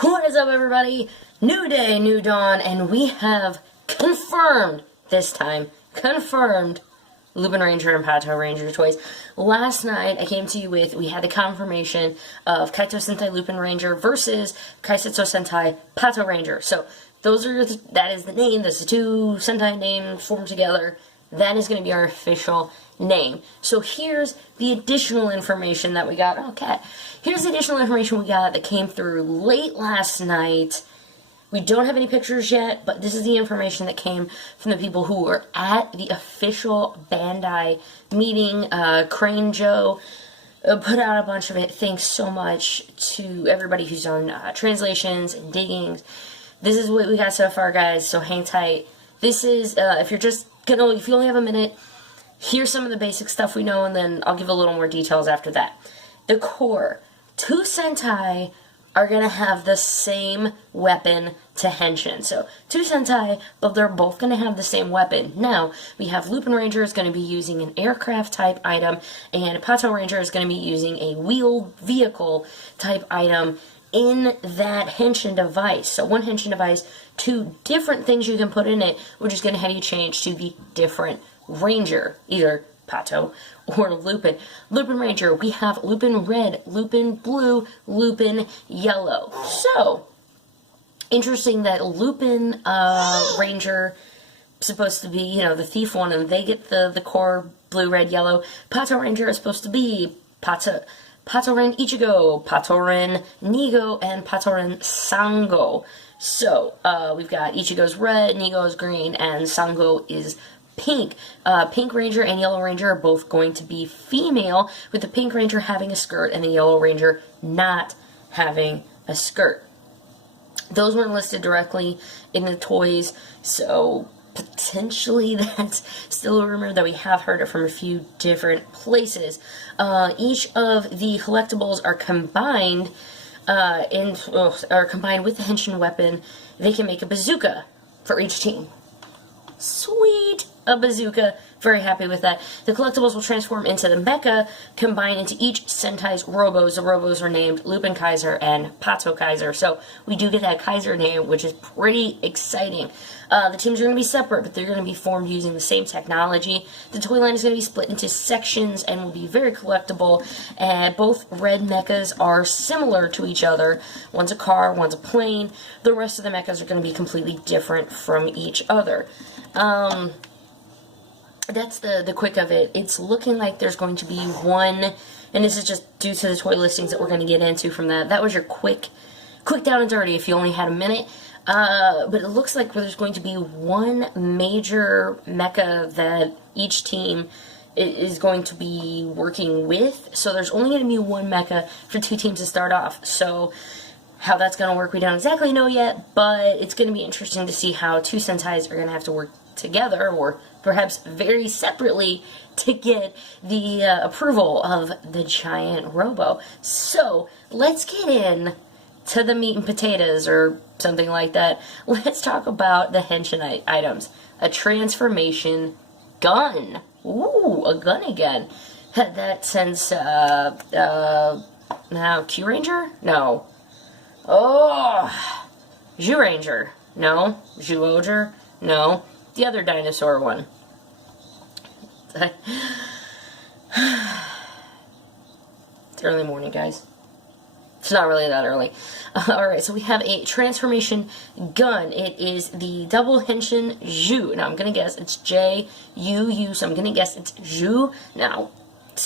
What is up, everybody? New day, new dawn, and we have confirmed, this time, confirmed Lupinranger and Patoranger toys. Last night, I came to you with, we had the confirmation of Kaitou Sentai Lupinranger versus Keisatsu Sentai Patoranger. So, that is the name, that's the two Sentai names formed together. That is going to be our official name. So here's the additional information that we got. Okay, here's the additional information we got that came through late last night. We don't have any pictures yet, but this is the information that came from the people who were at the official Bandai meeting. Crane Joe put out a bunch of it. Thanks so much to everybody who's done translations and diggings. This is what we got so far, guys, so hang tight. This is, if you only have a minute, here's some of the basic stuff we know, and then I'll give a little more details after that. The core. Two Sentai are going to have the same weapon to Henshin. So, two Sentai, but they're both going to have the same weapon. Now, we have Lupinranger is going to be using an aircraft type item, and Patoranger is going to be using a wheeled vehicle type item in that Henshin device. So, one Henshin device, two different things you can put in it, which is going to have you change to the different Ranger, either Pato or Lupin. Lupinranger, we have Lupin Red, Lupin Blue, Lupin Yellow. So, interesting that Lupin Ranger supposed to be, the thief one, and they get the core blue, red, yellow. Patoranger is supposed to be Patoran Ichigo, Patoran Nigo, and Patoran Sango. So, we've got Ichigo's red, Nigo's green, and Sango is pink. Pink Ranger and Yellow Ranger are both going to be female, with the Pink Ranger having a skirt and the Yellow Ranger not having a skirt. Those weren't listed directly in the toys, so potentially that's still a rumor, that we have heard it from a few different places. Each of the collectibles are combined with the Henshin weapon. They can make a bazooka for each team. Sweet! A bazooka. Very happy with that. The collectibles will transform into the Mecha, combine into each Sentai's Robos. The Robos are named Lupin Kaiser and Pato Kaiser. So we do get that Kaiser name, which is pretty exciting. The teams are going to be separate, but they're going to be formed using the same technology. The toy line is going to be split into sections and will be very collectible. And both red mechas are similar to each other. One's a car, one's a plane. The rest of the mechas are going to be completely different from each other. That's the quick of it. It's looking like there's going to be one, and this is just due to the toy listings that we're going to get into from that. That was your quick down and dirty if you only had a minute. But it looks like there's going to be one major mecha that each team is going to be working with. So there's only going to be one mecha for two teams to start off. So how that's going to work, we don't exactly know yet, but it's going to be interesting to see how two Sentais are going to have to work together, or perhaps very separately, to get the approval of the giant robo. So, let's get in to the meat and potatoes, or something like that. Let's talk about the Henshin items. A transformation gun. Ooh, a gun again. Had that since, now, Q-Ranger? No. Oh! Zhu-Ranger? No. Zhu-Oger? No. The other dinosaur one. It's early morning, guys. It's not really that early. Alright, so we have a transformation gun. It is the double Henshin Zhu. Now, I'm going to guess it's J-U-U, so I'm going to guess it's Zhu. Now,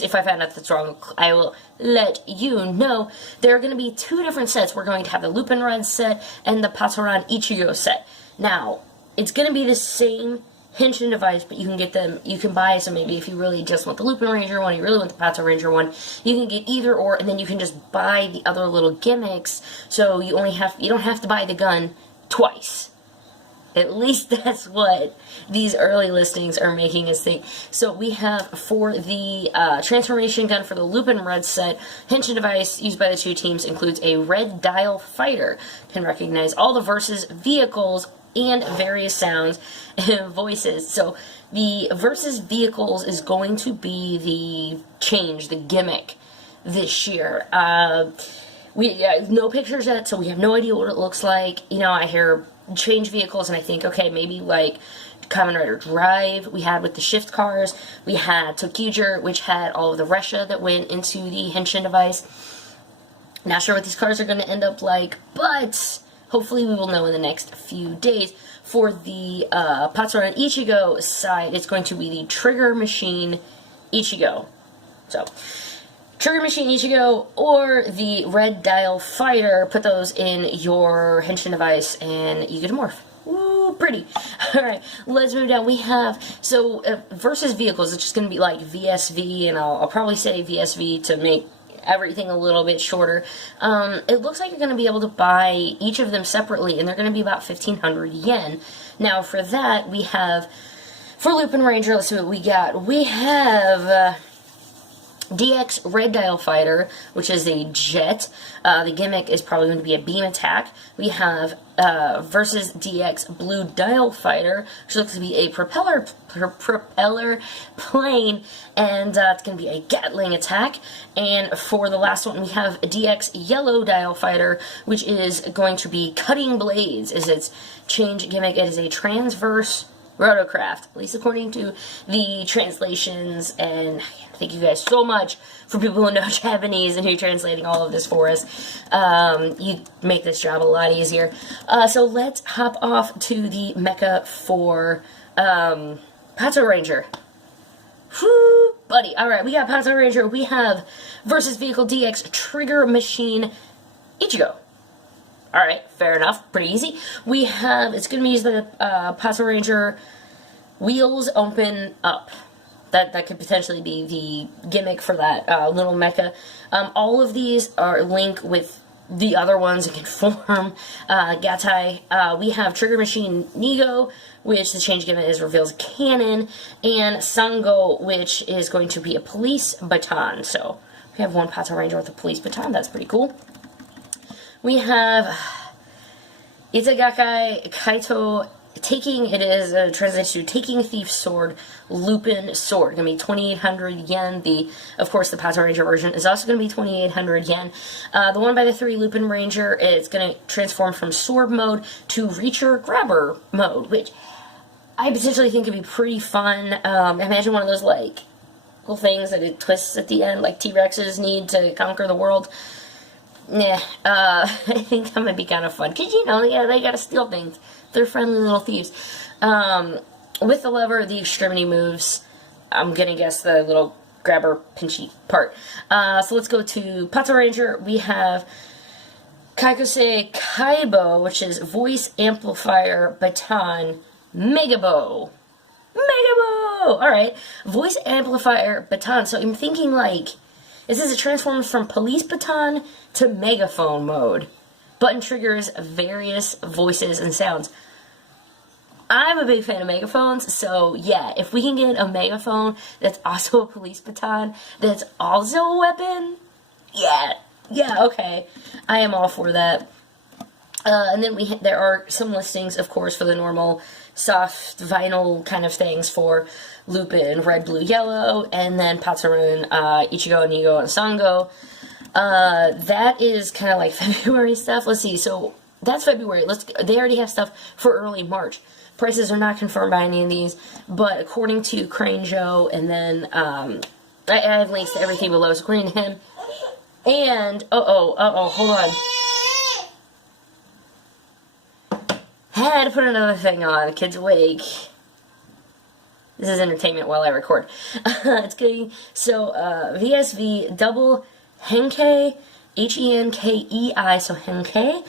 if I find out that's wrong, I will let you know. There are going to be two different sets. We're going to have the Lupin Red set and the Patoran Ichigo set. Now, it's going to be the same Henshin device, but you can get them, you can buy some, maybe if you really just want the Lupinranger one, you really want the Patoranger one, you can get either or, and then you can just buy the other little gimmicks, so you don't have to buy the gun twice. At least that's what these early listings are making us think. So we have, for the transformation gun for the Lupin Red set, Henshin device used by the two teams includes a red dial fighter. Can recognize all the versus vehicles and various sounds and voices. So the versus vehicles is going to be the change, the gimmick this year. no pictures yet, so we have no idea what it looks like. You know, I hear change vehicles, and I think, okay, maybe like Kamen Rider Drive we had with the shift cars. We had Tokuger, which had all of the Resha that went into the Henshin device. Not sure what these cars are going to end up like, but hopefully we will know in the next few days. For the Patoranger Ichigo side, it's going to be the Trigger Machine Ichigo. So, Trigger Machine Ichigo or the Red Dial Fighter, put those in your Henshin device and you get a morph. Woo, pretty. Alright, let's move down. We have, versus vehicles, it's just going to be like VSV, and I'll probably say VSV to make everything a little bit shorter. It looks like you're going to be able to buy each of them separately, and they're going to be about 1,500 yen. Now, for that, we have, for Lupinranger, let's see what we got. We have DX Red Dial Fighter, which is a jet. The gimmick is probably going to be a beam attack. We have versus DX Blue Dial Fighter, which looks to be a propeller plane, and it's going to be a Gatling attack. And for the last one, we have DX Yellow Dial Fighter, which is going to be Cutting Blades is its change gimmick. It is a transverse rotocraft, at least according to the translations, and thank you guys so much for people who know Japanese and who are translating all of this for us. You make this job a lot easier. So let's hop off to the mecha for Patoranger. Whoo, buddy. Alright, we got Patoranger. We have versus Vehicle DX Trigger Machine Ichigo. Alright, fair enough. Pretty easy. We have, it's going to be used by the Patoranger Wheels Open Up. That could potentially be the gimmick for that little mecha. All of these are linked with the other ones and can form Gatai. We have Trigger Machine Nigo, which the change gimmick is reveals cannon, and Sango, which is going to be a police baton. So we have one Patoranger with a police baton. That's pretty cool. We have Itagakai Kaitou it is a translation to Taking Thief's Sword, Lupin Sword. Going to be 2,800 yen. Of course, the Patoranger version is also going to be 2,800 yen. The one by the 3 Lupinranger is going to transform from sword mode to Reacher Grabber mode, which I potentially think could be pretty fun. Imagine one of those, like, little things that it twists at the end, like T-Rexes need to conquer the world. Yeah, I think that might be kind of fun. Because, you know, yeah, they gotta steal things. They're friendly little thieves. With the lever, the extremity moves. I'm gonna guess the little grabber pinchy part. So let's go to Patoranger. We have Kaikose Kaibo, which is Voice Amplifier Baton Megabo. Megabo! Alright. Voice Amplifier Baton. So I'm thinking, like, this is a transform from police baton to megaphone mode. Button triggers various voices and sounds. I'm a big fan of megaphones, so yeah, if we can get a megaphone that's also a police baton, that's also a weapon, yeah, okay. I am all for that. And then there are some listings, of course, for the normal soft vinyl kind of things for Lupin, Red, Blue, Yellow, and then Patoranger, Ichigo, Nigo, and Sango. That is kind of like February stuff. Let's see, so that's February. They already have stuff for early March. Prices are not confirmed by any of these, but according to Crane Joe, and then I have links to everything below, so according to him, and, hold on. Had to put another thing on. The kid's awake. This is entertainment while I record. It's getting, so, VSV double Henkei, Henkei, so Henkei.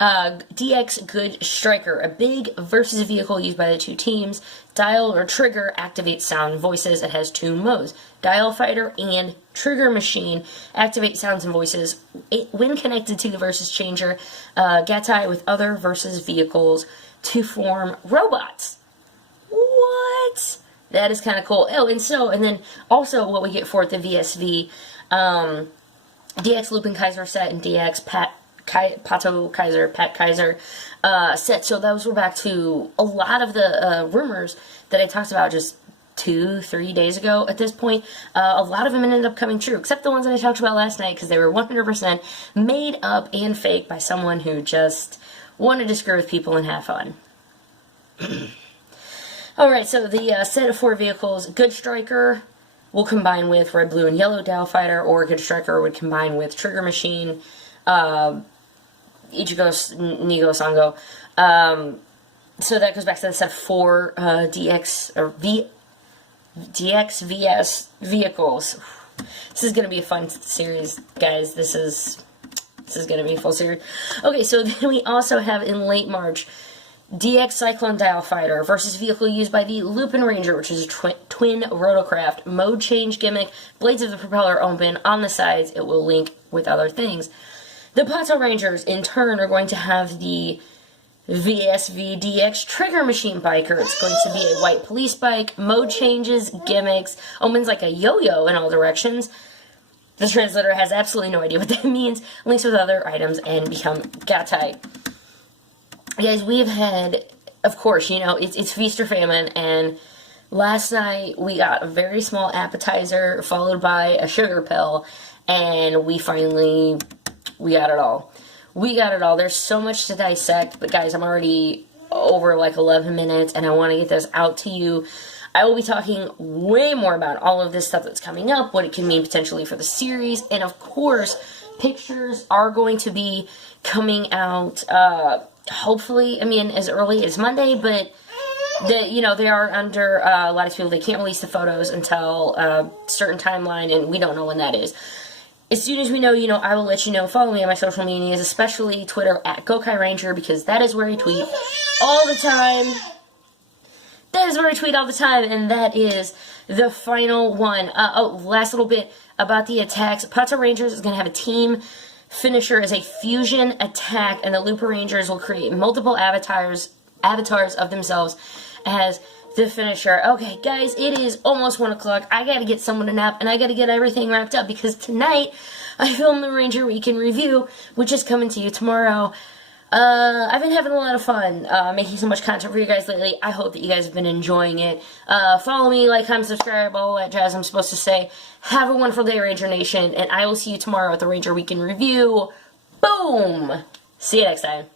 DX Good Striker, a big versus vehicle used by the two teams. Dial or trigger activates sound and voices. It has two modes, Dial Fighter and Trigger Machine. Activate sounds and voices when connected to the versus changer. Gatai with other versus vehicles to form robots. What? That is kind of cool. Oh, and then also what we get for it, the VSV, DX Lupin Kaiser set and DX Pato Kaiser, Pat Kaiser set. So those were back to a lot of the rumors that I talked about just 2-3 days ago at this point. A lot of them ended up coming true, except the ones that I talked about last night, because they were 100% made up and fake by someone who just wanted to screw with people and have fun. Alright, so the set of 4 vehicles, Good Striker will combine with Red, Blue, and Yellow Dial Fighter, or Good Striker would combine with Trigger Machine, Ichigo, Nigo, Sango. So that goes back to the set of 4 DX VS vehicles. This is going to be a fun series, guys. This is going to be a full series. Okay, so then we also have in late March, DX Cyclone Dial Fighter versus vehicle used by the Lupinranger, which is a twin rotocraft. Mode change gimmick. Blades of the propeller open on the sides. It will link with other things. The Patorangers, in turn, are going to have the VSV DX Trigger Machine Biker. It's going to be a white police bike. Mode changes, gimmicks. Opens like a yo-yo in all directions. The translator has absolutely no idea what that means. Links with other items and become gatai. Guys, we've had, of course, you know, it's feast or famine, and last night we got a very small appetizer followed by a sugar pill, and we got it all. We got it all. There's so much to dissect, but guys, I'm already over like 11 minutes, and I want to get this out to you. I will be talking way more about all of this stuff that's coming up, what it can mean potentially for the series, and of course, pictures are going to be coming out, hopefully, I mean, as early as Monday, but they are under a lot of people. They can't release the photos until a certain timeline, and we don't know when that is. As soon as we know, I will let you know. Follow me on my social medias, especially Twitter at Kaitou, because that is where I tweet all the time. That is where I tweet all the time, and that is the final one. Last little bit about the attacks. Patoranger is going to have a team finisher as a fusion attack, and the Lupinrangers will create multiple avatars of themselves as the finisher. Okay, guys, it is almost 1 o'clock. I gotta get someone a nap, and I gotta get everything wrapped up, because tonight I film the Ranger Weekend Review, which is coming to you tomorrow. I've been having a lot of fun making so much content for you guys lately. I hope that you guys have been enjoying it. Follow me, like, comment, subscribe, all that jazz I'm supposed to say. Have a wonderful day, Ranger Nation, and I will see you tomorrow at the Ranger Weekend Review. Boom! See you next time.